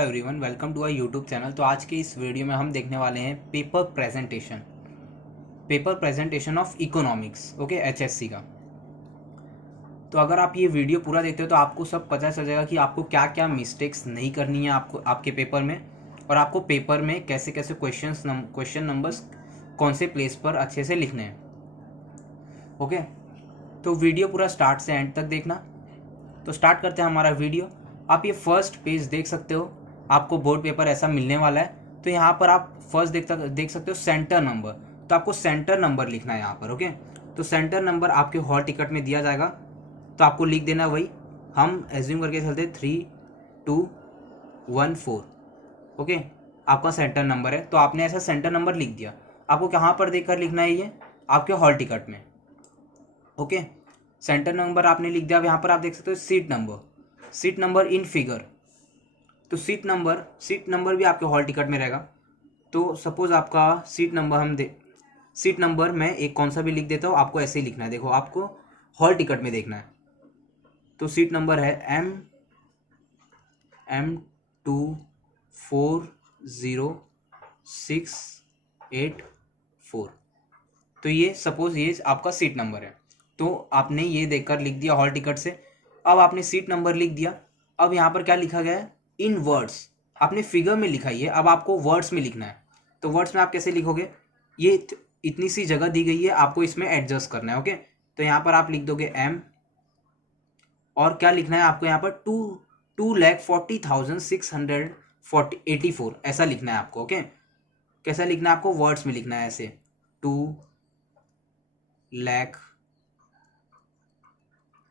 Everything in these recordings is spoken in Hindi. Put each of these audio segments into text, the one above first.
Everyone, welcome to our YouTube channel. तो आज के इस वीडियो में हम देखने वाले हैं paper presentation of economics, okay, HSC का। तो अगर आप ये वीडियो पूरा देखते हो तो आपको सब पता चल जाएगा कि आपको क्या क्या मिस्टेक्स नहीं करनी है आपको आपके पेपर में, और आपको पेपर में कैसे कैसे क्वेश्चन नंबर्स कौन से प्लेस पर अच्छे से लिखने हैं। ओके, तो वीडियो पूरा स्टार्ट से एंड तक देखना। तो स्टार्ट करते हैं हमारा वीडियो। आप ये फर्स्ट पेज देख सकते हो, आपको बोर्ड पेपर ऐसा मिलने वाला है। तो यहाँ पर आप फर्स्ट देख सकते हो सेंटर नंबर। तो आपको सेंटर नंबर लिखना है यहाँ पर। ओके, तो सेंटर नंबर आपके हॉल टिकट में दिया जाएगा, तो आपको लिख देना वही। हम एज्यूम करके चलते 3214। ओके, आपका सेंटर नंबर है, तो आपने ऐसा सेंटर नंबर लिख दिया। आपको कहाँ पर देखकर लिखना है? ये आपके हॉल टिकट में। ओके, सेंटर नंबर आपने लिख दिया। अब यहाँ पर आप देख सकते हो सीट नंबर इन फिगर। तो सीट नंबर भी आपके हॉल टिकट में रहेगा। तो सपोज आपका सीट नंबर मैं एक कौन सा भी लिख देता हूँ, आपको ऐसे ही लिखना है। देखो, आपको हॉल टिकट में देखना है। तो सीट नंबर है M240684। तो ये सपोज ये आपका सीट नंबर है। तो आपने ये देखकर लिख दिया हॉल टिकट से। अब आपने सीट नंबर लिख दिया। अब यहाँ पर क्या लिखा गया है? इन वर्ड्स। आपने फिगर में लिखा ही है, अब आपको वर्ड्स में लिखना है। तो वर्ड्स में आप कैसे लिखोगे? ये इतनी सी जगह दी गई है, आपको इसमें एडजस्ट करना है। ओके, तो यहाँ पर आप लिख दोगे M, और क्या लिखना है आपको? यहाँ पर 2,40,684 ऐसा लिखना है आपको। ओके, कैसा लिखना है आपको? वर्ड्स में लिखना है ऐसे 2,00,000।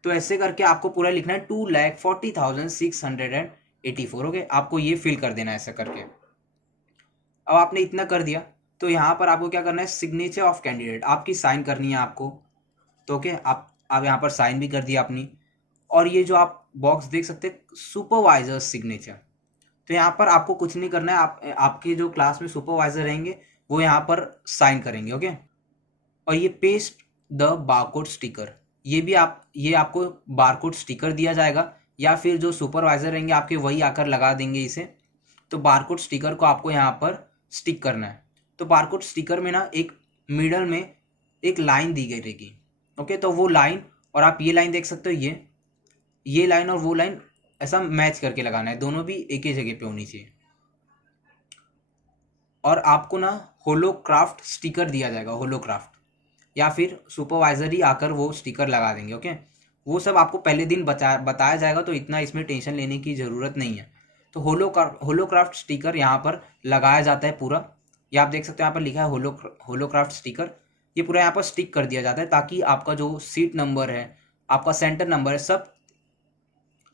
तो ऐसे करके आपको पूरा लिखना है 2,40,684। ओके, आपको ये फिल कर देना है ऐसा करके। अब आपने इतना कर दिया, तो यहाँ पर आपको क्या करना है? सिग्नेचर ऑफ कैंडिडेट आपकी साइन करनी है आपको। तो ओके, आप यहाँ पर साइन भी कर दिया अपनी। और ये जो आप बॉक्स देख सकते हैं, सुपरवाइजर सिग्नेचर। तो यहाँ पर आपको कुछ नहीं करना है। आपके जो क्लास में सुपरवाइजर रहेंगे वो यहाँ पर साइन करेंगे। ओके, और ये पेस्ट द बारकोड स्टिकर, ये आपको बारकोड स्टिकर दिया जाएगा, या फिर जो सुपरवाइजर रहेंगे आपके वही आकर लगा देंगे इसे। तो बारकोड स्टिकर को आपको यहाँ पर स्टिक करना है। तो बारकोड स्टिकर में ना एक मिडल में एक लाइन दी गई रहेगी। ओके, तो वो लाइन, और आप ये लाइन देख सकते हो, ये लाइन और वो लाइन ऐसा मैच करके लगाना है, दोनों भी एक ही जगह पे होनी चाहिए। और आपको ना होलोक्राफ्ट स्टिकर दिया जाएगा, होलोक्राफ्ट, या फिर सुपरवाइजर ही आकर वो स्टिकर लगा देंगे। ओके, वो सब आपको पहले दिन बताया जाएगा, तो इतना इसमें टेंशन लेने की ज़रूरत नहीं है। तो होलोक्राफ्ट स्टिकर यहाँ पर लगाया जाता है पूरा। ये आप देख सकते हो, यहाँ पर लिखा है होलोक्राफ्ट स्टिकर। ये पूरा यहाँ पर स्टिक कर दिया जाता है, ताकि आपका जो सीट नंबर है, आपका सेंटर नंबर है,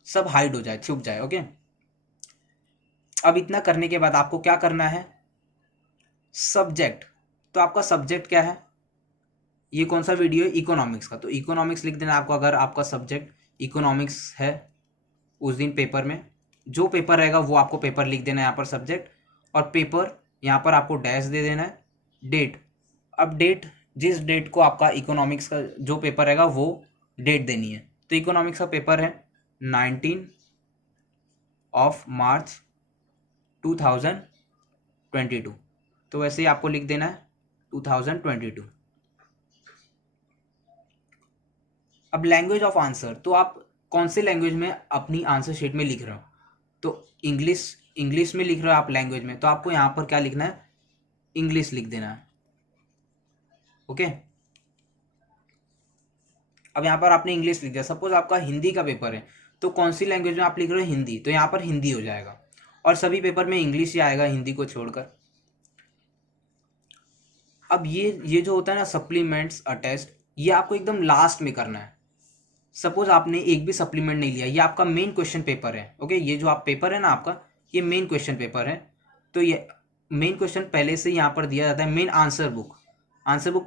सब हाइड हो जाए, छुप जाए। ओके, अब इतना करने के बाद आपको क्या करना है? सब्जेक्ट। तो आपका सब्जेक्ट क्या है? ये कौन सा वीडियो है? इकोनॉमिक्स का। तो इकोनॉमिक्स लिख देना आपको, अगर आपका सब्जेक्ट इकोनॉमिक्स है। उस दिन पेपर में जो पेपर रहेगा वो आपको पेपर लिख देना है यहाँ पर, सब्जेक्ट। और पेपर यहाँ पर आपको डैश दे देना है। डेट, अब डेट, जिस डेट को आपका इकोनॉमिक्स का जो पेपर रहेगा वो डेट देनी है। तो इकोनॉमिक्स का पेपर है 19 मार्च 2022। तो वैसे ही आपको लिख देना है 2022। अब लैंग्वेज ऑफ आंसर, तो आप कौन से लैंग्वेज में अपनी आंसर शीट में लिख रहे हो? तो इंग्लिश में लिख रहे हो आप लैंग्वेज में, तो आपको यहाँ पर क्या लिखना है? इंग्लिश लिख देना है। ओके, अब यहाँ पर आपने इंग्लिश लिख दिया। सपोज आपका हिंदी का पेपर है, तो कौन सी लैंग्वेज में आप लिख रहे हो? हिंदी, तो यहाँ पर हिंदी हो जाएगा। और सभी पेपर में इंग्लिश ही आएगा, हिंदी को छोड़कर। अब ये जो होता है ना, सप्लीमेंट्स अटेस्ट, ये आपको एकदम लास्ट में करना है। सपोज आपने एक भी सप्लीमेंट नहीं लिया, ये आपका मेन क्वेश्चन पेपर है। ओके, ये जो आप पेपर है ना आपका, ये मेन क्वेश्चन पेपर है। तो ये मेन क्वेश्चन पहले से यहाँ पर दिया जाता है। मेन आंसर बुक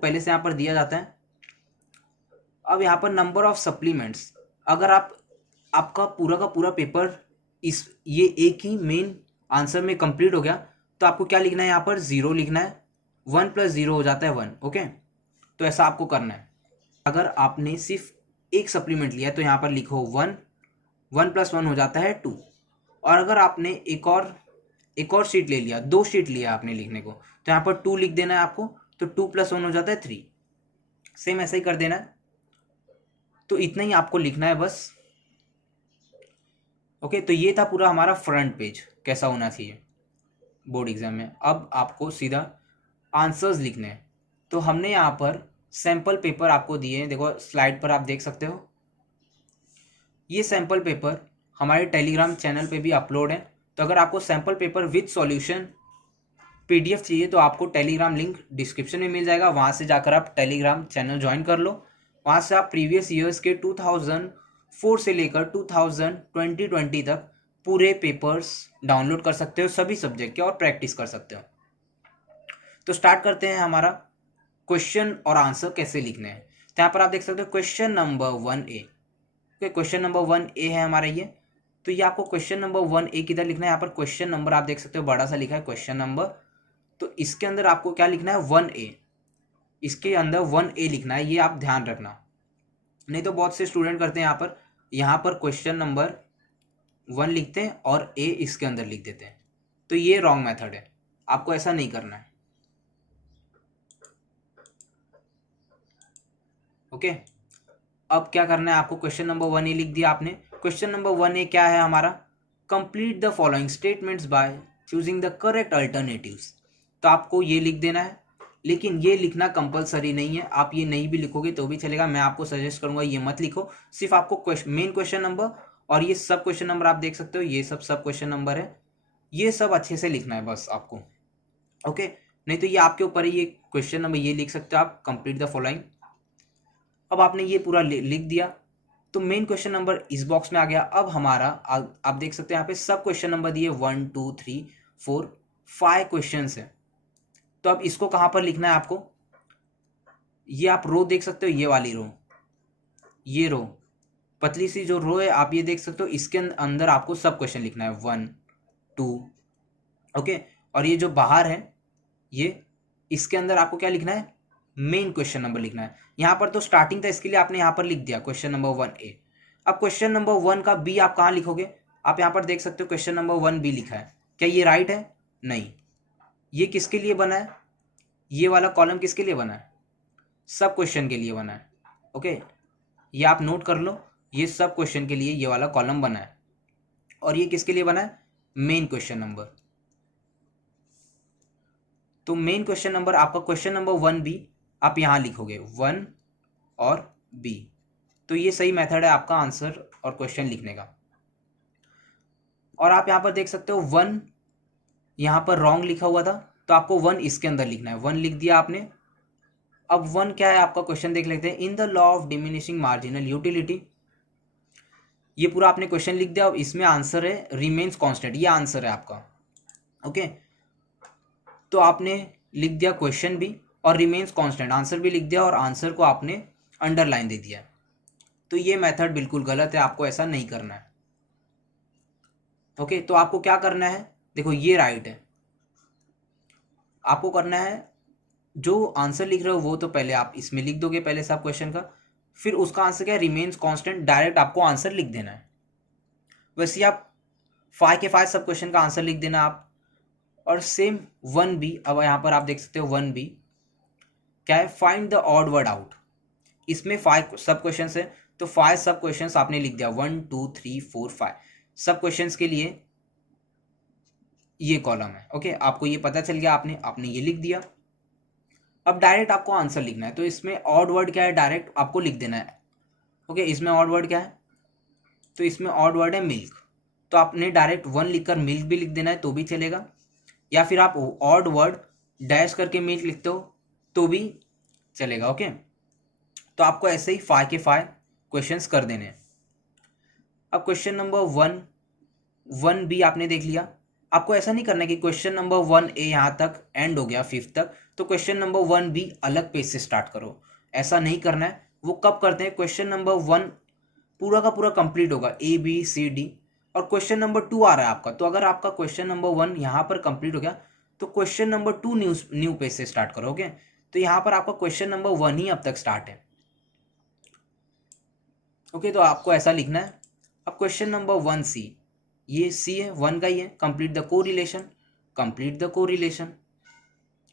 पहले से यहाँ पर दिया जाता है। अब यहाँ पर नंबर ऑफ सप्लीमेंट्स, अगर आपका पूरा का पूरा पेपर ये एक ही मेन आंसर में कंप्लीट हो गया, तो आपको क्या लिखना है? यहाँ पर 0 लिखना है। 1 + 0 हो जाता है 1। ओके, तो ऐसा आपको करना है। अगर आपने सिर्फ एक सप्लीमेंट लिया है तो यहाँ पर लिखो 1, 1 + 1 हो जाता है 2, और अगर आपने एक और शीट ले लिया, 2 शीट लिया आपने लिखने को, तो यहाँ पर 2 लिख देना है आपको, तो 2 + 1 हो जाता है 3। सेम ऐसा ही कर देना है। तो इतना ही आपको लिखना है बस। ओके, तो ये था पूरा हमारा फ्रंट पेज कैसा होना चाहिए बोर्ड एग्जाम में। अब आपको सीधा आंसर्स लिखने हैं। तो हमने यहाँ पर सैम्पल पेपर आपको दिए हैं, देखो स्लाइड पर आप देख सकते हो। ये सैम्पल पेपर हमारे टेलीग्राम चैनल पे भी अपलोड है। तो अगर आपको sample paper with solution PDF चाहिए तो आपको टेलीग्राम लिंक डिस्क्रिप्शन में मिल जाएगा, वहाँ से जाकर आप टेलीग्राम चैनल ज्वाइन कर लो। वहाँ से आप प्रीवियस ईयर्स के 2004 से लेकर 2020 तक पूरे पेपर्स डाउनलोड कर सकते हो, सभी सब्जेक्ट के, और प्रैक्टिस कर सकते हो। तो स्टार्ट करते हैं हमारा क्वेश्चन और आंसर कैसे लिखने हैं। तो यहाँ पर आप देख सकते हो question number 1A। Question number 1A है हमारा ये। तो ये आपको क्वेश्चन नंबर 1A किधर लिखना है, यहाँ पर क्वेश्चन नंबर आप देख सकते हो बड़ा सा लिखा है क्वेश्चन नंबर। तो इसके अंदर आपको क्या लिखना है, 1A। इसके अंदर 1A लिखना है, ये आप ध्यान रखना। नहीं तो बहुत से स्टूडेंट करते हैं यहाँ पर क्वेश्चन नंबर 1 लिखते हैं और A इसके अंदर लिख देते हैं। तो ये रॉन्ग मेथड है, आपको ऐसा नहीं करना है। ओके, अब क्या करना है आपको, क्वेश्चन नंबर 1A लिख दिया आपने। क्वेश्चन नंबर 1A क्या है हमारा, complete the following statements by choosing the correct alternatives. तो आपको ये लिख देना है, लेकिन ये लिखना कंपलसरी नहीं है, आप ये नहीं भी लिखोगे तो भी चलेगा। मैं आपको सजेस्ट करूंगा ये मत लिखो, सिर्फ आपको मेन क्वेश्चन नंबर और ये सब क्वेश्चन नंबर आप देख सकते हो, ये सब क्वेश्चन नंबर है, ये सब अच्छे से लिखना है बस आपको। ओके, नहीं तो ये आपके ऊपर है, ये क्वेश्चन नंबर ये लिख सकते हो आप, कंप्लीट द फॉलोइंग। अब आपने ये पूरा लिख दिया, तो मेन क्वेश्चन नंबर इस बॉक्स में आ गया। अब हमारा आप देख सकते हैं यहाँ पे सब क्वेश्चन नंबर दिए 1 2 3 4 5 क्वेश्चन है। तो अब इसको कहाँ पर लिखना है आपको, ये आप रो देख सकते हो, ये वाली रो, ये रो पतली सी जो रो है आप ये देख सकते हो, इसके अंदर आपको सब क्वेश्चन लिखना है 1 2। ओके, और ये जो बाहर है ये, इसके अंदर आपको क्या लिखना है, मेन क्वेश्चन नंबर लिखना है। यहाँ पर तो स्टार्टिंग था इसके लिए आपने यहाँ पर लिख दिया क्वेश्चन नंबर 1A। अब क्वेश्चन नंबर 1 का B आप कहाँ लिखोगे, आप यहाँ पर देख सकते हो क्वेश्चन नंबर 1B लिखा है। क्या ये राइट है, नहीं। ये किसके लिए बना है, ये वाला कॉलम किसके लिए बना है, सब क्वेश्चन के लिए बना है। ओके, ये आप नोट कर लो, ये सब क्वेश्चन के लिए ये वाला कॉलम बना है। और ये किसके लिए बना है, मेन क्वेश्चन नंबर। तो मेन क्वेश्चन नंबर आपका क्वेश्चन नंबर 1B आप यहाँ लिखोगे 1 और B। तो ये सही मेथड है आपका आंसर और क्वेश्चन लिखने का। और आप यहाँ पर देख सकते हो 1 यहाँ पर रॉन्ग लिखा हुआ था, तो आपको 1 इसके अंदर लिखना है, 1 लिख दिया आपने। अब 1 क्या है आपका, क्वेश्चन देख लेते हैं। In the law of diminishing marginal utility, ये पूरा आपने क्वेश्चन लिख दिया। अब इसमें आंसर है रिमेन्स कांस्टेंट, ये आंसर है आपका। ओके, तो आपने लिख दिया क्वेश्चन भी और रिमेन्स कांस्टेंट, आंसर भी लिख दिया और आंसर को आपने अंडरलाइन दे दिया। तो ये मेथड बिल्कुल गलत है, आपको ऐसा नहीं करना है। ओके, तो आपको क्या करना है, देखो ये राइट है, आपको करना है जो आंसर लिख रहे हो वो तो पहले आप इसमें लिख दोगे पहले सब क्वेश्चन का, फिर उसका आंसर क्या है, रिमेन्स कांस्टेंट, डायरेक्ट आपको आंसर लिख देना है। वैसे आप 5 के 5 सब क्वेश्चन का आंसर लिख देना आप। और सेम 1B, अब यहाँ पर आप देख सकते हो 1B क्या है, find the odd word out. इसमें 5 सब क्वेश्चन है, तो 5 सब क्वेश्चन आपने लिख दिया 1 2 3 4 5 सब क्वेश्चन के लिए ये कॉलम है। ओके, आपको ये पता चल गया, आपने ये लिख दिया। अब डायरेक्ट आपको आंसर लिखना है, तो इसमें ऑड वर्ड क्या है, डायरेक्ट आपको लिख देना है। ओके, इसमें ऑड वर्ड क्या है, तो इसमें ऑड वर्ड है मिल्क, तो आपने डायरेक्ट 1 लिखकर मिल्क भी लिख देना है तो भी चलेगा, या फिर आप ऑड वर्ड डैश करके मिल्क लिखते हो तो भी चलेगा। ओके, तो आपको ऐसे ही 5 के 5 क्वेश्चंस कर देने हैं। अब क्वेश्चन नंबर 1B आपने देख लिया। आपको ऐसा नहीं करना है कि क्वेश्चन नंबर 1A यहाँ तक एंड हो गया 5th तक, तो क्वेश्चन नंबर 1B अलग पेज से स्टार्ट करो, ऐसा नहीं करना है। वो कब करते हैं, क्वेश्चन नंबर 1 पूरा का पूरा कंप्लीट होगा ABCD और क्वेश्चन नंबर 2 आ रहा है आपका, तो अगर आपका क्वेश्चन नंबर 1 यहाँ पर कंप्लीट हो गया तो क्वेश्चन नंबर 2 न्यू पेज से स्टार्ट करोगे। तो यहाँ पर आपका क्वेश्चन नंबर 1 ही अब तक स्टार्ट है। ओके, तो आपको ऐसा लिखना है। अब क्वेश्चन नंबर 1C, ये सी है, 1 का ही है, complete the correlation, complete the correlation.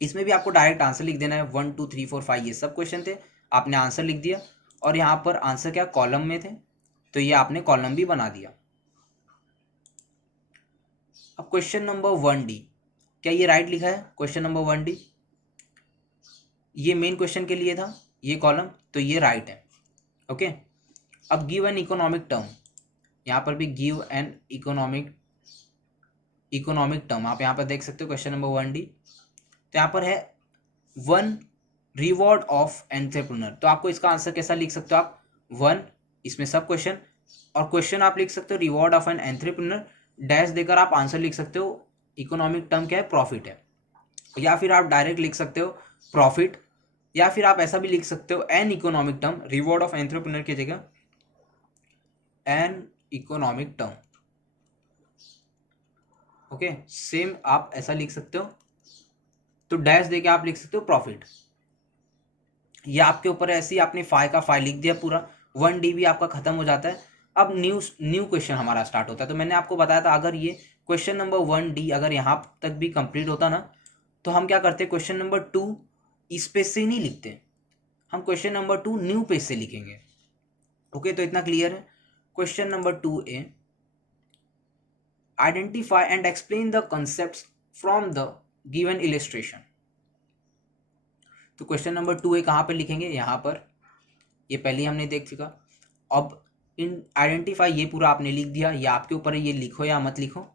इसमें भी आपको डायरेक्ट आंसर लिख देना है, 1 2 3 4 5 ये सब क्वेश्चन थे, आपने आंसर लिख दिया। और यहाँ पर आंसर क्या कॉलम में थे, तो ये आपने कॉलम भी बना दिया। अब क्वेश्चन नंबर 1D, क्या ये राइट लिखा है? क्वेश्चन नंबर 1D ये मेन क्वेश्चन के लिए था, ये कॉलम, तो ये राइट है। ओके, अब गिव एन इकोनॉमिक टर्म, यहाँ पर भी गिव एन इकोनॉमिक टर्म आप यहाँ पर देख सकते हो क्वेश्चन नंबर 1D। तो यहाँ पर है 1 रिवॉर्ड ऑफ एंटरप्रेन्योर, तो आपको इसका आंसर कैसा लिख सकते हो आप? 1 इसमें सब क्वेश्चन, और क्वेश्चन आप लिख सकते हो reward of an entrepreneur, dash देकर आप आंसर लिख सकते हो। इकोनॉमिक टर्म क्या है? प्रॉफिट है। या फिर आप डायरेक्ट लिख सकते हो प्रॉफिट, या फिर आप ऐसा भी लिख सकते हो an economic term, reward of entrepreneur की जगह an economic term. Okay, same आप ऐसा लिख सकते हो, तो डैश देके आप लिख सकते हो प्रॉफिट। ये आपके ऊपर है, ऐसे ही आपने फाइव का फाइव लिख दिया पूरा, 1D भी आपका खत्म हो जाता है। अब न्यू क्वेश्चन हमारा स्टार्ट होता है। तो मैंने आपको बताया था अगर ये क्वेश्चन नंबर 1D अगर यहाँ तक भी कंप्लीट होता ना, तो हम क्या करते, क्वेश्चन नंबर 2 इस पेज से ही नहीं लिखते, हम क्वेश्चन नंबर 2 न्यू पेज से लिखेंगे। ओके, तो इतना क्लियर है। Question number 2A, identify and explain the concepts from the given illustration. तो क्वेश्चन नंबर 2A कहाँ पे लिखेंगे? यहाँ पर, ये पहले हमने देख चुका। अब इन आइडेंटिफाई ये पूरा आपने लिख दिया, या आपके ऊपर है ये लिखो या मत लिखो।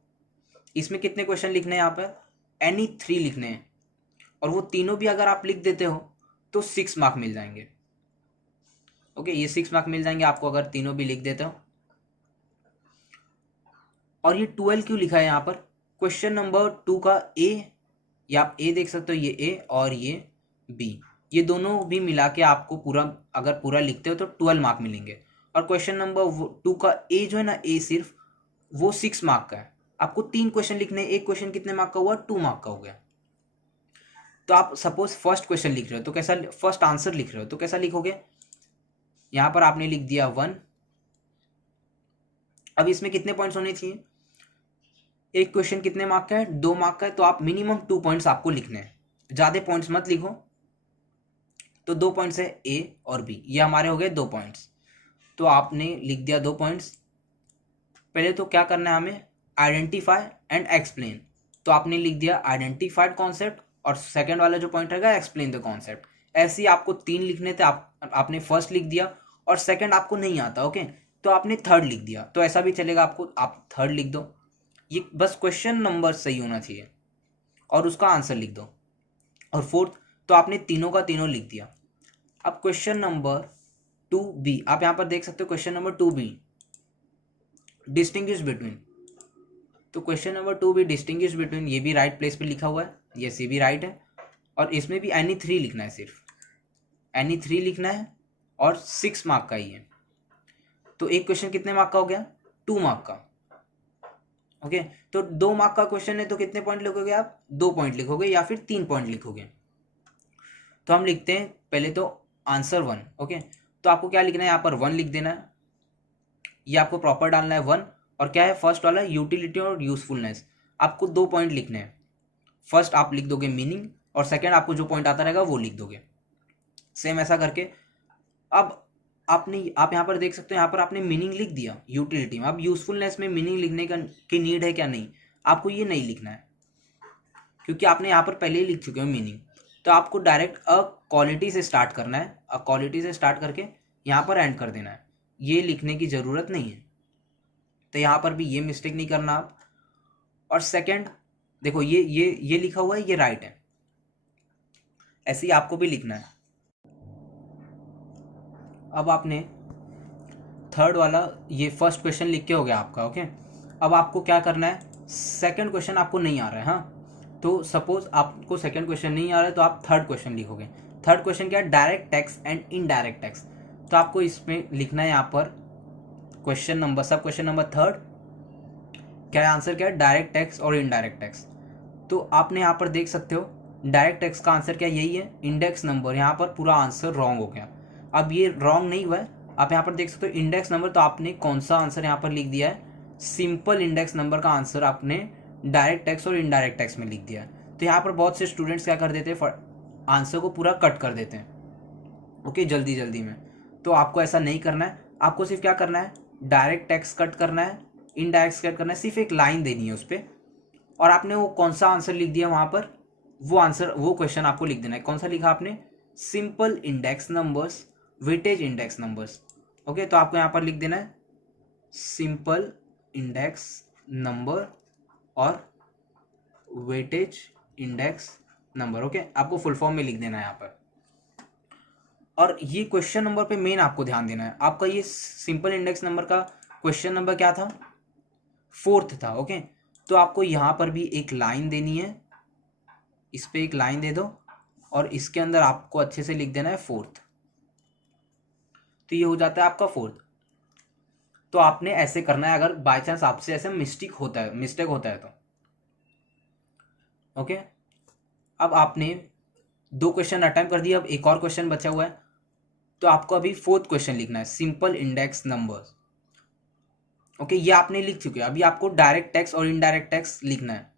इसमें कितने क्वेश्चन लिखने हैं? यहाँ पर एनी 3 लिखने हैं, और वो तीनों भी अगर आप लिख देते हो तो 6 मार्क मिल जाएंगे। ओके, ये 6 मार्क मिल जाएंगे आपको अगर तीनों भी लिख देते हो। और ये 12 क्यों लिखा है यहाँ पर? क्वेश्चन नंबर 2 का A, या आप A देख सकते हो, ये A और ये B, ये दोनों भी मिला के आपको पूरा, अगर पूरा लिखते हो तो 12 मार्क मिलेंगे। और क्वेश्चन नंबर 2 का A जो है ना, A सिर्फ वो 6 मार्क का है। आपको 3 क्वेश्चन लिखने, एक क्वेश्चन कितने मार्क का हुआ? 2 मार्क का हो गया। तो आप सपोज फर्स्ट क्वेश्चन लिख रहे हो तो कैसा, फर्स्ट आंसर लिख रहे हो तो कैसा लिखोगे? यहाँ पर आपने लिख दिया 1। अब इसमें कितने पॉइंट्स होने चाहिए? एक क्वेश्चन कितने मार्क का है? 2 मार्क का है, तो आप मिनिमम 2 पॉइंट्स आपको लिखने हैं, ज़्यादा पॉइंट्स मत लिखो। तो 2 पॉइंट्स है A और B, ये हमारे हो गए 2 पॉइंट्स। तो आपने लिख दिया 2 पॉइंट्स। पहले तो क्या करना है हमें? Identify and explain. तो आपने लिख दिया आइडेंटिफाइड कॉन्सेप्ट, और सेकंड वाला जो पॉइंट रहेगा एक्सप्लेन द कॉन्सेप्ट। ऐसे ही आपको 3 लिखने थे, आपने फर्स्ट लिख दिया, और सेकंड आपको नहीं आता, ओके, तो आपने थर्ड लिख दिया। तो ऐसा भी चलेगा आपको, आप थर्ड लिख दो, ये बस क्वेश्चन नंबर सही होना चाहिए और उसका आंसर लिख दो। और फोर्थ, तो आपने तीनों का तीनों लिख दिया। अब क्वेश्चन नंबर 2B आप यहाँ पर देख सकते हो, question number 2B distinguish between. तो question number 2B distinguish between, ये भी राइट प्लेस पे लिखा हुआ है, ये भी राइट है। और इसमें भी एनी 3 लिखना है, सिर्फ एनी 3 लिखना है, और 6 मार्क का ही है। तो एक क्वेश्चन कितने मार्क का हो गया? 2 मार्क का। ओके, तो 2 मार्क का क्वेश्चन है, तो कितने पॉइंट लिखोगे आप? 2 पॉइंट लिखोगे या फिर 3 पॉइंट लिखोगे? तो हम लिखते हैं पहले तो आंसर 1। ओके, तो आपको क्या लिखना है? यहाँ पर 1 लिख देना है, ये आपको प्रॉपर डालना है 1। और क्या है फर्स्ट वाला? यूटिलिटी और यूजफुलनेस। आपको 2 पॉइंट लिखने हैं। फर्स्ट आप लिख दोगे मीनिंग, और सेकंड आपको जो पॉइंट आता रहेगा वो लिख दोगे, सेम ऐसा करके। अब आप यहाँ पर देख सकते हो, यहाँ पर आपने मीनिंग लिख दिया यूटिलिटी में। अब यूजफुलनेस में मीनिंग लिखने की नीड है क्या? नहीं, आपको ये नहीं लिखना है, क्योंकि आपने यहाँ पर पहले ही लिख चुके हो मीनिंग। तो आपको डायरेक्ट अ क्वालिटी से स्टार्ट करना है, अ क्वालिटी से स्टार्ट करके यहाँ पर एंड कर देना है, ये लिखने की ज़रूरत नहीं है। तो यहाँ पर भी ये मिस्टेक नहीं करना आप। और सेकंड देखो, ये लिखा हुआ है, ये राइट है, ऐसे ही आपको भी लिखना है। अब आपने थर्ड वाला ये फर्स्ट क्वेश्चन लिख के हो गया आपका, ओके। अब आपको क्या करना है? सेकंड क्वेश्चन आपको नहीं आ रहा है, हाँ, तो सपोज आपको सेकंड क्वेश्चन नहीं आ रहा है, तो आप थर्ड क्वेश्चन लिखोगे। थर्ड क्वेश्चन क्या है? Direct tax and indirect tax. तो आपको इसमें लिखना है यहाँ पर क्वेश्चन नंबर, सब क्वेश्चन नंबर थर्ड, क्या आंसर क्या है? डायरेक्ट टैक्स और इनडायरेक्ट टैक्स। तो आपने यहाँ पर देख सकते हो डायरेक्ट टैक्स का आंसर क्या? यही है, इंडेक्स नंबर। यहाँ पर पूरा आंसर रॉन्ग हो गया। अब ये रॉन्ग नहीं हुआ है, आप यहाँ पर देख सकते हो इंडेक्स नंबर, तो आपने कौन सा आंसर यहाँ पर लिख दिया है? सिंपल इंडेक्स नंबर का आंसर आपने डायरेक्ट टैक्स और इनडायरेक्ट टैक्स में लिख दिया। तो यहाँ पर बहुत से स्टूडेंट्स क्या कर देते हैं, आंसर को पूरा कट कर देते हैं, ओके, जल्दी जल्दी में। तो आपको ऐसा नहीं करना है, आपको सिर्फ क्या करना है, डायरेक्ट टैक्स कट करना है, इनडायरेक्ट कट करना है, सिर्फ एक लाइन देनी है उस पर, और आपने वो कौन सा आंसर लिख दिया वहाँ पर, वो आंसर, वो क्वेश्चन आपको लिख देना है। कौन सा लिखा आपने, simple index numbers, weightage index numbers, okay. तो आपको यहाँ पर लिख देना है सिंपल इंडेक्स नंबर और वेटेज इंडेक्स नंबर, ओके। आपको फुल फॉर्म में लिख देना है यहाँ पर। और ये क्वेश्चन नंबर पे मेन आपको ध्यान देना है। आपका ये सिंपल इंडेक्स नंबर का क्वेश्चन नंबर क्या था, 4th था, ओके। तो आपको यहाँ पर भी एक लाइन देनी है, इस पे एक लाइन दे दो और इसके अंदर आपको अच्छे से लिख देना है 4th। तो ये हो जाता है आपका 4th। तो आपने ऐसे करना है, अगर बाय चांस आपसे ऐसे मिस्टेक होता है तो, ओके। अब आपने 2 क्वेश्चन अटेम्प्ट कर दिया, अब एक और क्वेश्चन बचा हुआ है। तो आपको अभी 4th क्वेश्चन लिखना है, सिंपल इंडेक्स नंबर्स, ओके। ये आपने लिख चुके हैं, अभी आपको डायरेक्ट टैक्स और इनडायरेक्ट टैक्स लिखना है,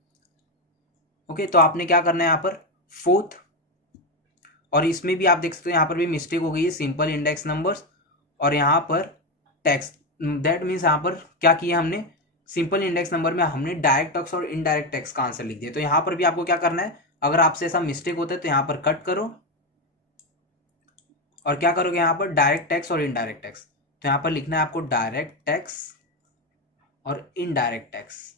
ओके। तो आपने क्या करना है यहाँ पर 4th, और इसमें भी आप देख सकते हो यहाँ पर भी मिस्टेक हो गई है, सिंपल इंडेक्स नंबर्स और यहाँ पर टैक्स। दैट मीन्स यहाँ पर क्या किया हमने, सिंपल इंडेक्स नंबर में हमने डायरेक्ट टैक्स और इनडायरेक्ट टैक्स का आंसर लिख दिया। तो यहाँ पर भी आपको क्या करना है, अगर आपसे ऐसा मिस्टेक होता है तो यहाँ पर कट करो और क्या करोगे यहाँ पर डायरेक्ट टैक्स और इनडायरेक्ट टैक्स। तो यहाँ पर लिखना है आपको डायरेक्ट टैक्स और इनडायरेक्ट टैक्स,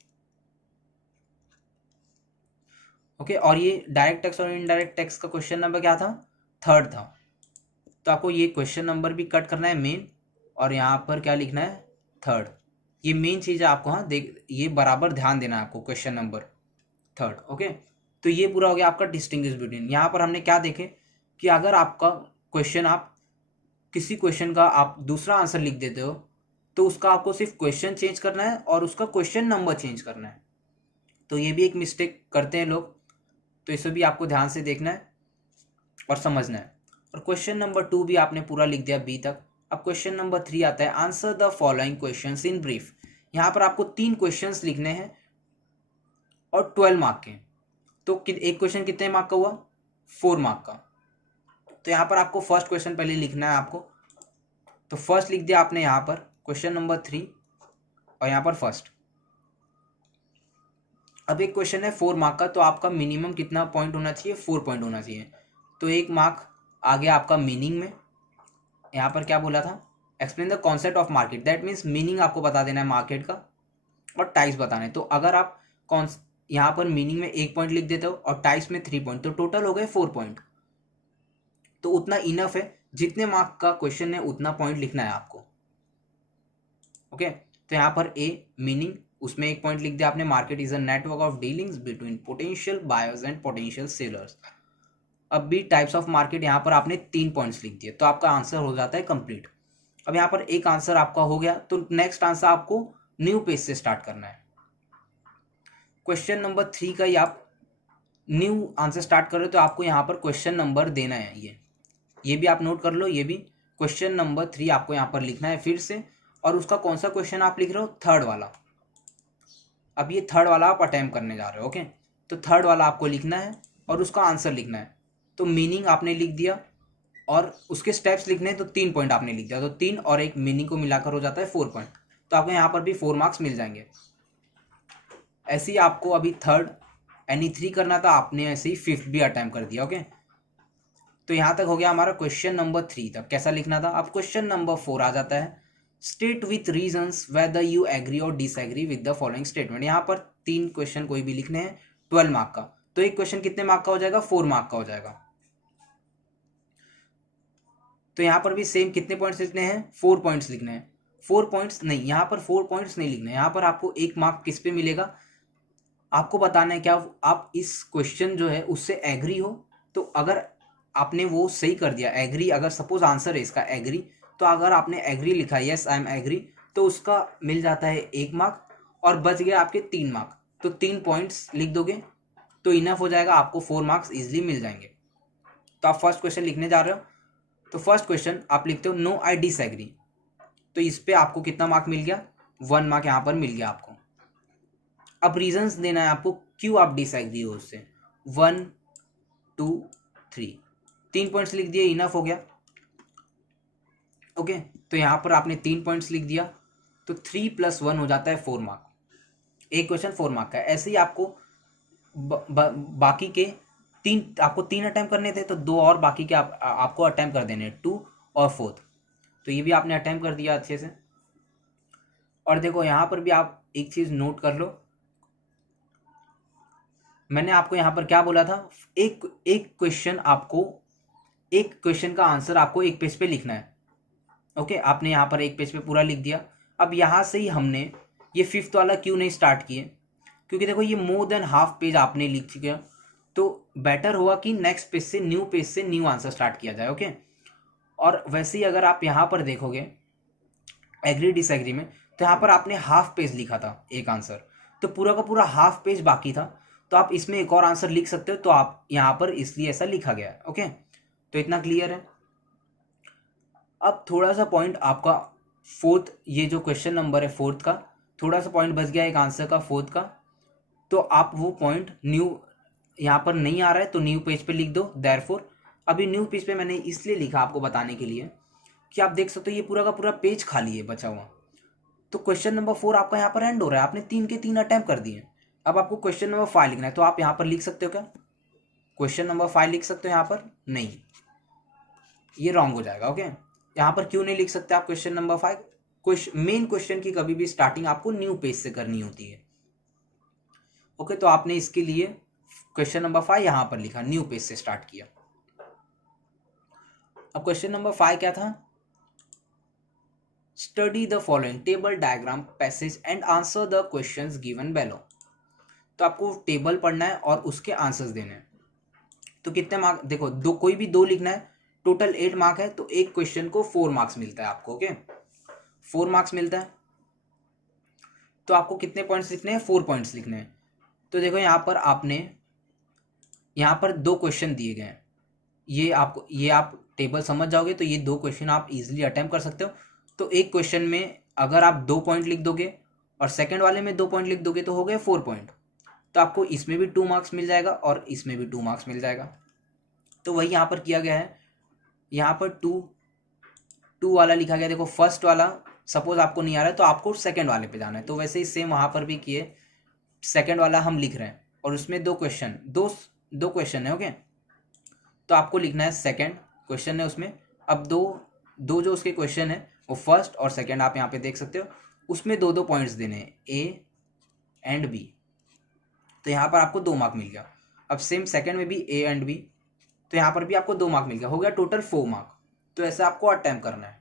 ओके। और ये डायरेक्ट टैक्स और इनडायरेक्ट टैक्स का क्वेश्चन नंबर क्या था, 3rd था। तो आपको ये क्वेश्चन नंबर भी कट करना है मेन, और यहाँ पर क्या लिखना है 3rd। ये मेन चीज़ है आपको, हाँ देख, ये बराबर ध्यान देना है आपको, क्वेश्चन नंबर 3rd, ओके। तो ये पूरा हो गया आपका डिस्टिंग्विश बिटवीन। यहाँ पर हमने क्या देखे कि अगर आपका क्वेश्चन, आप किसी क्वेश्चन का आप दूसरा आंसर लिख देते हो तो उसका आपको सिर्फ क्वेश्चन चेंज करना है और उसका क्वेश्चन नंबर चेंज करना है। तो ये भी एक मिस्टेक करते हैं लोग, तो इसे भी आपको ध्यान से देखना है और समझना है। और क्वेश्चन नंबर 2 भी आपने पूरा लिख दिया बी तक। अब क्वेश्चन नंबर 3 आता है, answer the following questions in brief. यहाँ पर आपको 3 क्वेश्चंस लिखने हैं और 12 मार्क के। तो एक क्वेश्चन कितने मार्क का हुआ, 4 मार्क का। तो यहाँ पर आपको फर्स्ट क्वेश्चन पहले लिखना है आपको। तो फर्स्ट लिख दिया आपने यहाँ पर क्वेश्चन नंबर 3 और यहाँ पर फर्स्ट। अब एक क्वेश्चन है 4 मार्क का, तो आपका मिनिमम कितना पॉइंट होना चाहिए, 4 पॉइंट होना चाहिए। तो 1 मार्क आ गया आपका मीनिंग में। यहाँ पर क्या बोला था, explain the concept of market. That means meaning आपको बता देना है मार्केट का और टाइप्स बताने। तो अगर आप यहाँ पर मीनिंग में 1 पॉइंट लिख देते हो और टाइप्स में 3 पॉइंट, तो टोटल हो गए 4 पॉइंट। तो उतना इनफ है, जितने मार्क का क्वेश्चन है उतना पॉइंट लिखना है आपको, ओके। तो यहाँ पर ए मीनिंग, उसमें 1 पॉइंट लिख दिया आपने, market is a network of dealings between potential buyers and potential sellers. अब भी टाइप्स ऑफ मार्केट, यहाँ पर आपने 3 पॉइंट्स लिख दिए, तो आपका आंसर हो जाता है कंप्लीट। अब यहाँ पर एक आंसर आपका हो गया, तो नेक्स्ट आंसर आपको न्यू पेज से स्टार्ट करना है। क्वेश्चन नंबर 3 का ही आप न्यू आंसर स्टार्ट कर रहे हो, तो आपको यहाँ पर क्वेश्चन नंबर देना है। ये भी आप नोट कर लो, ये भी क्वेश्चन नंबर 3 आपको यहाँ पर लिखना है फिर से। और उसका कौन सा क्वेश्चन आप लिख रहे हो, 3rd वाला। अब ये 3rd वाला आप अटेम्प्ट करने जा रहे हो, ओके। तो 3rd वाला आपको लिखना है और उसका आंसर लिखना है। तो मीनिंग आपने लिख दिया और उसके स्टेप्स लिखने हैं, तो 3 पॉइंट आपने लिख दिया। तो 3 और 1 मीनिंग को मिलाकर हो जाता है 4 पॉइंट। तो आपको यहाँ पर भी 4 मार्क्स मिल जाएंगे। ऐसे ही आपको अभी 3rd यानी 3 करना था, आपने ऐसे ही 5th भी अटेम्प्ट कर दिया, ओके। तो यहाँ तक हो गया हमारा क्वेश्चन नंबर 3 तक। कैसा लिखना था। अब क्वेश्चन नंबर 4 आ जाता है, state with reasons whether you agree or disagree with the following statement. यहाँ पर 3 क्वेश्चन कोई भी लिखने हैं 12 मार्क का। तो एक क्वेश्चन कितने मार्क का हो जाएगा, 4 मार्क का हो जाएगा। तो यहाँ पर भी सेम कितने पॉइंट्स लिखने हैं, 4 पॉइंट्स लिखने हैं। 4 पॉइंट्स नहीं, यहाँ पर 4 पॉइंट्स नहीं लिखने हैं। यहाँ पर आपको 1 मार्क किस पे मिलेगा, आपको बताना है क्या आप इस क्वेश्चन जो है उससे एग्री हो। तो अगर आपने वो सही कर दिया एग्री, अगर सपोज आंसर है इसका एग्री, तो अगर आपने एग्री लिखा यस आई एम एग्री, तो उसका मिल जाता है 1 मार्क और बच गया आपके 3 मार्क। तो 3 पॉइंट्स लिख दोगे तो इनफ हो जाएगा, आपको 4 मार्क्स इजिली मिल जाएंगे। तो आप फर्स्ट क्वेश्चन लिखने जा रहे हो। तो फर्स्ट क्वेश्चन आप लिखते हो नो आई डिसएग्री, तो इस पे आपको कितना मार्क मिल गया, 1 मार्क यहाँ पर मिल गया आपको। अब रीजंस देना है आपको क्यों आप डिसएग्री हो उससे। 1 2 3 3 पॉइंट्स लिख दिए, इनफ हो गया। ओके, तो यहाँ पर आपने 3 पॉइंट्स लिख दिया, तो 3 + 1 हो जाता है 4 मार्क। एक क्वेश्चन 4 मार्क का है। ऐसे ही आपको बाकी के आपको 3 अटैम्प्ट करने थे, तो 2 और बाकी के आपको अटैम्प्ट कर देने, 2 और 4। तो ये भी आपने अटैम्प्ट कर दिया अच्छे से। और देखो यहाँ पर भी आप एक चीज़ नोट कर लो, मैंने आपको यहाँ पर क्या बोला था, एक क्वेश्चन का आंसर आपको एक पेज पे लिखना है। ओके, आपने यहाँ पर एक पेज पे पूरा लिख दिया। अब यहाँ से ही हमने ये 5th वाला क्यों नहीं स्टार्ट किए, क्योंकि देखो ये मोर देन हाफ पेज आपने लिख चुके हो, तो बेटर होगा कि नेक्स्ट पेज से न्यू आंसर स्टार्ट किया जाए। ओके, और वैसे ही अगर आप यहाँ पर देखोगे एग्री डिसएग्री में, तो यहाँ पर आपने हाफ पेज लिखा था एक आंसर, तो पूरा का पूरा हाफ पेज बाकी था, तो आप इसमें एक और आंसर लिख सकते हो, तो आप यहाँ पर इसलिए ऐसा लिखा गया है। ओके, तो इतना क्लियर है। अब थोड़ा सा पॉइंट आपका फोर्थ, ये जो क्वेश्चन नंबर है 4th का, थोड़ा सा पॉइंट बच गया एक आंसर का 4th का, तो आप वो पॉइंट न्यू यहाँ पर नहीं आ रहा है तो न्यू पेज पे लिख दो। देयरफॉर अभी न्यू पेज पे मैंने इसलिए लिखा आपको बताने के लिए कि आप देख सकते हो ये पूरा का पूरा पेज खाली है बचा हुआ। तो क्वेश्चन नंबर 4 आपका यहाँ पर एंड हो रहा है, आपने 3 के 3 अटैम्प्ट कर दिए। अब आपको क्वेश्चन नंबर 5 लिखना है, तो आप यहाँ पर लिख सकते हो क्या, क्वेश्चन नंबर 5 लिख सकते हो यहाँ पर? नहीं, ये रॉन्ग हो जाएगा। ओके, यहाँ पर क्यों नहीं लिख सकते आप क्वेश्चन नंबर 5? मेन क्वेश्चन की कभी भी स्टार्टिंग आपको न्यू पेज से करनी होती है। ओके, तो आपने इसके लिए क्वेश्चन नंबर 5 यहाँ पर लिखा, न्यू पेज से स्टार्ट किया। अब क्वेश्चन नंबर 5 क्या था, study the following table diagram passage and answer the questions given below. तो आपको टेबल पढ़ना है और उसके आंसर्स देने हैं। तो कितने मार्क, देखो कोई भी 2 लिखना है, टोटल 8 मार्क है, तो एक क्वेश्चन को 4 मार्क्स मिलता है आपको। ओके, 4 मार्क्स मिलता है, तो आपको कितने पॉइंट्स लिखने हैं, 4 पॉइंट्स लिखने हैं। तो देखो यहाँ पर आपने यहाँ पर 2 क्वेश्चन दिए गए हैं, ये आप टेबल समझ जाओगे तो ये 2 क्वेश्चन आप इजीली अटेम्प्ट कर सकते हो। तो एक क्वेश्चन में अगर आप 2 पॉइंट लिख दोगे और सेकंड वाले में 2 पॉइंट लिख दोगे तो हो गए 4 पॉइंट। तो आपको इसमें भी 2 मार्क्स मिल जाएगा और इसमें भी 2 मार्क्स मिल जाएगा। तो वही यहाँ पर किया गया है, यहाँ पर 2 वाला लिखा गया। देखो फर्स्ट वाला सपोज आपको नहीं आ रहा है तो आपको सेकंड वाले पे जाना है, तो वैसे ही सेम वहाँ पर भी किए, सेकंड वाला हम लिख रहे हैं और उसमें 2 क्वेश्चन है। ओके, तो आपको लिखना है सेकंड क्वेश्चन है उसमें। अब दो जो उसके क्वेश्चन है वो फर्स्ट और सेकंड आप यहाँ पे देख सकते हो, उसमें 2 पॉइंट्स देने हैं, ए एंड बी। तो यहाँ पर आपको 2 मार्क मिल गया। अब सेम सेकंड में भी ए एंड बी, तो यहाँ पर भी आपको 2 मार्क मिल गया, हो गया टोटल 4 मार्क। तो ऐसे आपको अटेम्प्ट करना है।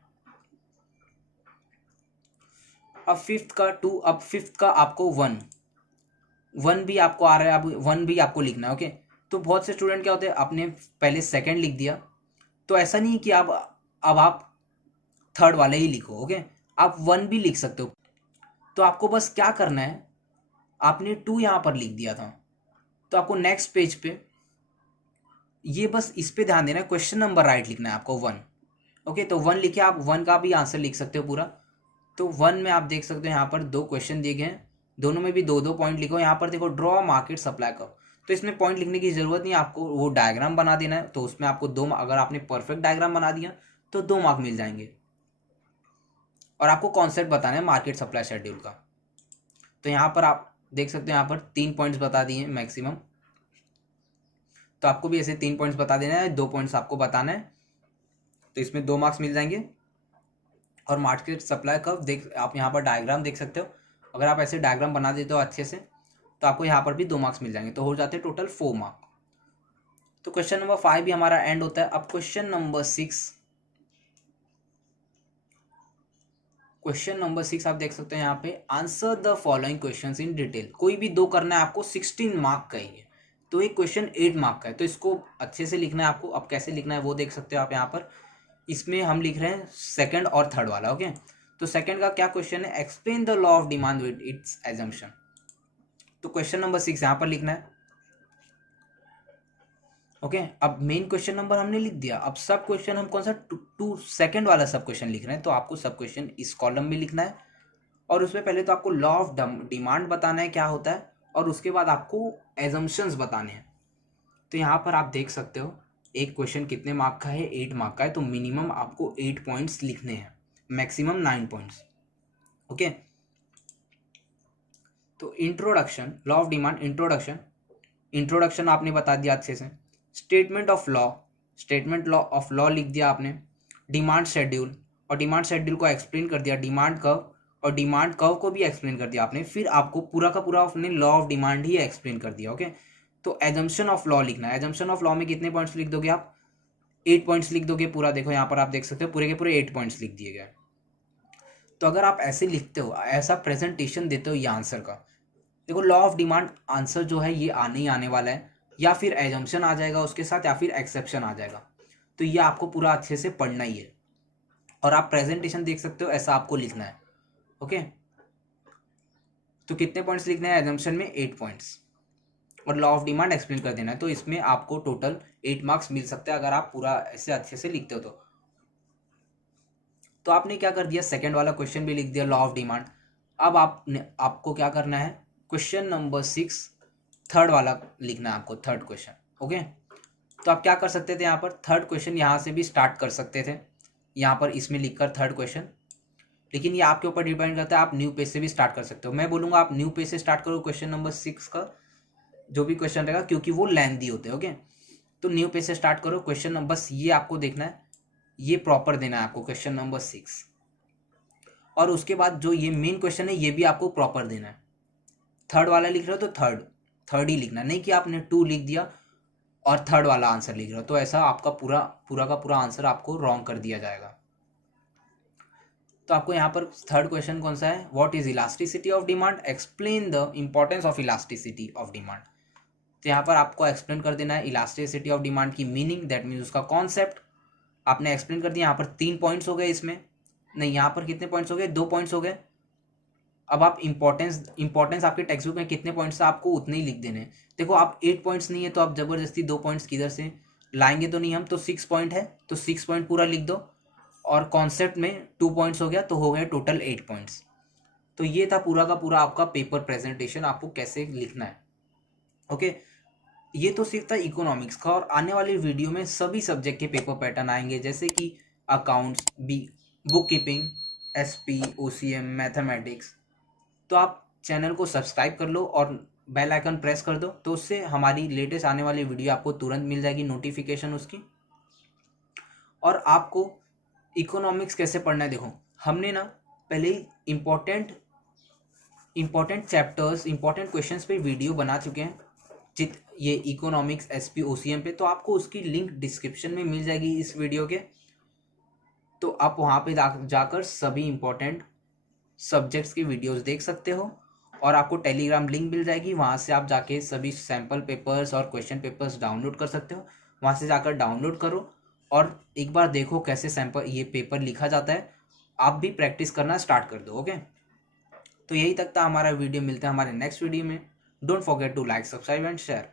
अब फिफ्थ का आपको 1 भी आपको आ रहा है, अब 1 भी आपको लिखना है। ओके, तो बहुत से स्टूडेंट क्या होते हैं, आपने पहले सेकंड लिख दिया, तो ऐसा नहीं कि अब आप थर्ड वाले ही लिखो। ओके, आप 1 भी लिख सकते हो। तो आपको बस क्या करना है, आपने 2 यहाँ पर लिख दिया था, तो आपको नेक्स्ट पेज पे ये बस इस पे ध्यान देना है, क्वेश्चन नंबर राइट लिखना है आपको 1। ओके, तो 1 लिखे, आप 1 का भी आंसर लिख सकते हो पूरा। तो 1 में आप देख सकते हो यहाँ पर 2 क्वेश्चन दिए गए हैं, दोनों में भी 2 पॉइंट लिखो। यहाँ पर देखो ड्रॉ मार्केट सप्लाई कर्व, तो इसमें पॉइंट लिखने की जरूरत नहीं है, आपको वो डायग्राम बना देना है। तो उसमें आपको 2, अगर आपने परफेक्ट डायग्राम बना दिया तो 2 मार्क मिल जाएंगे। और आपको कॉन्सेप्ट बताना है मार्केट सप्लाई शेड्यूल का। तो यहाँ पर आप देख सकते हो यहाँ पर 3 पॉइंट्स बता दिए मैक्सिमम, तो आपको भी ऐसे 3 पॉइंट्स बता देना है, 2 पॉइंट्स आपको बताना है, तो इसमें 2 मार्क्स मिल जाएंगे। और मार्केट सप्लाई कर्व आप यहाँ पर डायग्राम देख सकते हो, अगर आप ऐसे डायग्राम बना देते हो अच्छे से तो आपको यहाँ पर भी 2 मार्क्स मिल जाएंगे, तो हो जाते हैं टोटल 4 मार्क। तो क्वेश्चन नंबर 5 भी हमारा एंड होता है। अब क्वेश्चन नंबर 6 आप देख सकते हैं यहाँ पे, answer the following questions in detail. कोई भी 2 करना है आपको, 16 मार्क का ही है, तो एक क्वेश्चन 8 मार्क का है, तो इसको अच्छे से लिखना है आपको। अब कैसे लिखना है वो देख सकते हो आप यहाँ पर, इसमें हम लिख रहे हैं सेकंड और थर्ड वाला। ओके, तो सेकंड का क्या क्वेश्चन है, explain the law of demand with its assumption. तो क्वेश्चन नंबर 6 यहाँ पर लिखना है। ओके, अब मेन क्वेश्चन नंबर हमने लिख दिया, अब सब क्वेश्चन हम कौन सा सेकंड वाला सब क्वेश्चन लिख रहे हैं, तो आपको सब क्वेश्चन इस कॉलम में लिखना है और उसमें पहले तो आपको लॉ ऑफ डिमांड बताना है क्या होता है, और उसके बाद आपको एजम्पशंस बताने हैं। तो यहाँ पर आप देख सकते हो एक क्वेश्चन कितने मार्क का है, 8 मार्क का है, तो मिनिमम आपको 8 पॉइंट्स लिखने हैं, मैक्सिमम 9 पॉइंट्स। ओके, तो introduction, law of demand introduction आपने बता दिया अच्छे से। स्टेटमेंट ऑफ लॉ लिख दिया आपने। डिमांड शेड्यूल, और डिमांड शेड्यूल को एक्सप्लेन कर दिया। डिमांड कर्व, और डिमांड कर्व को भी एक्सप्लेन कर दिया आपने। फिर आपको पूरा का पूरा आपने law of demand he explain कर दिया। ओके, तो एजम्पशन ऑफ लॉ लिखना है। एजम्पशन ऑफ लॉ में कितने पॉइंट्स लिख दोगे आप? 8 पॉइंट्स लिख दोगे पूरा। देखो यहाँ पर आप देख सकते हो पूरे के पूरे 8 पॉइंट्स लिख दिए गए। तो अगर आप ऐसे लिखते हो, ऐसा प्रेजेंटेशन देते हो ये आंसर का, देखो लॉ ऑफ डिमांड आंसर जो है ये आने ही आने वाला है, या फिर एजम्पशन आ जाएगा उसके साथ, या फिर एक्सेप्शन आ जाएगा। तो ये आपको पूरा अच्छे से पढ़ना ही है, और आप प्रेजेंटेशन देख सकते हो ऐसा आपको लिखना है। ओके, तो कितने पॉइंट्स लिखने हैं एजम्पशन में? 8 पॉइंट्स, और लॉ ऑफ डिमांड एक्सप्लेन कर देना है। तो इसमें आपको टोटल 8 मार्क्स मिल सकते हैं अगर आप पूरा ऐसे अच्छे से लिखते हो तो आपने क्या कर दिया, सेकंड वाला क्वेश्चन भी लिख दिया लॉ ऑफ डिमांड। अब आपको क्या करना है, क्वेश्चन नंबर 6 थर्ड वाला लिखना है आपको, थर्ड क्वेश्चन। ओके, तो आप क्या कर सकते थे यहाँ पर, थर्ड क्वेश्चन यहाँ से भी स्टार्ट कर सकते थे, यहाँ पर इसमें लिखकर थर्ड क्वेश्चन। लेकिन ये आपके ऊपर डिपेंड करता है, आप न्यू पेज से भी स्टार्ट कर सकते हो। मैं बोलूँगा आप न्यू पेज से स्टार्ट करो क्वेश्चन नंबर 6 का जो भी क्वेश्चन रहेगा, क्योंकि वो लेंथी होते हैं। ओके, तो न्यू पेज से स्टार्ट करो क्वेश्चन नंबर, बस ये आपको देखना है, ये प्रॉपर देना है आपको क्वेश्चन नंबर 6। और उसके बाद जो ये मेन क्वेश्चन है ये भी आपको प्रॉपर देना है। थर्ड वाला लिख रहे हो तो थर्ड ही लिखना, नहीं कि आपने 2 लिख दिया और थर्ड वाला आंसर लिख रहे हो, तो ऐसा आपका पूरा का पूरा आंसर आपको रॉन्ग कर दिया जाएगा। तो आपको यहाँ पर थर्ड क्वेश्चन कौन सा है, what is elasticity of demand, explain the importance of elasticity of demand. तो यहाँ पर आपको एक्सप्लेन कर देना है इलास्टिसिटी ऑफ डिमांड की मीनिंग, दैट मीन्स उसका कॉन्सेप्ट आपने एक्सप्लेन कर दिया। यहाँ पर 3 पॉइंट्स हो गए इसमें, नहीं यहाँ पर कितने पॉइंट्स हो गए, 2 पॉइंट्स हो गए। अब आप इंपॉर्टेंस आपके टेक्स्ट बुक में कितने पॉइंट्स था आपको उतने ही लिख देने हैं। देखो आप 8 पॉइंट्स नहीं है तो आप जबरदस्ती 2 पॉइंट्स किधर से लाएंगे तो नहीं हम, तो 6 पॉइंट है तो 6 पॉइंट पूरा लिख दो, और कॉन्सेप्ट में 2 पॉइंट्स हो गया तो हो गए टोटल 8 पॉइंट्स। तो ये था पूरा का पूरा आपका पेपर प्रेजेंटेशन, आपको कैसे लिखना है। ओके, ये तो सिर्फ था इकोनॉमिक्स का, और आने वाली वीडियो में सभी सब्जेक्ट के पेपर पैटर्न आएंगे, जैसे कि accounts, book keeping, SP, OCM, mathematics. तो आप चैनल को सब्सक्राइब कर लो और बेल आइकन प्रेस कर दो, तो उससे हमारी लेटेस्ट आने वाली वीडियो आपको तुरंत मिल जाएगी, नोटिफिकेशन उसकी। और आपको इकोनॉमिक्स कैसे पढ़ना है, देखो हमने ना पहले ही इंपॉर्टेंट चैप्टर्स, इंपॉर्टेंट क्वेश्चंस पे वीडियो बना चुके हैं ये इकोनॉमिक्स, एसपी, ओसीएम पे, तो आपको उसकी लिंक डिस्क्रिप्शन में मिल जाएगी इस वीडियो के। तो आप वहाँ पे जाकर सभी इंपॉर्टेंट सब्जेक्ट्स की वीडियोस देख सकते हो, और आपको टेलीग्राम लिंक मिल जाएगी, वहाँ से आप जाके सभी सैम्पल पेपर्स और क्वेश्चन पेपर्स डाउनलोड कर सकते हो। वहाँ से जाकर डाउनलोड करो और एक बार देखो कैसे सैम्पल ये पेपर लिखा जाता है, आप भी प्रैक्टिस करना स्टार्ट कर दो। ओके, तो यही तक था हमारा वीडियो, मिलता है हमारे नेक्स्ट वीडियो में। Don't forget to like, subscribe and share.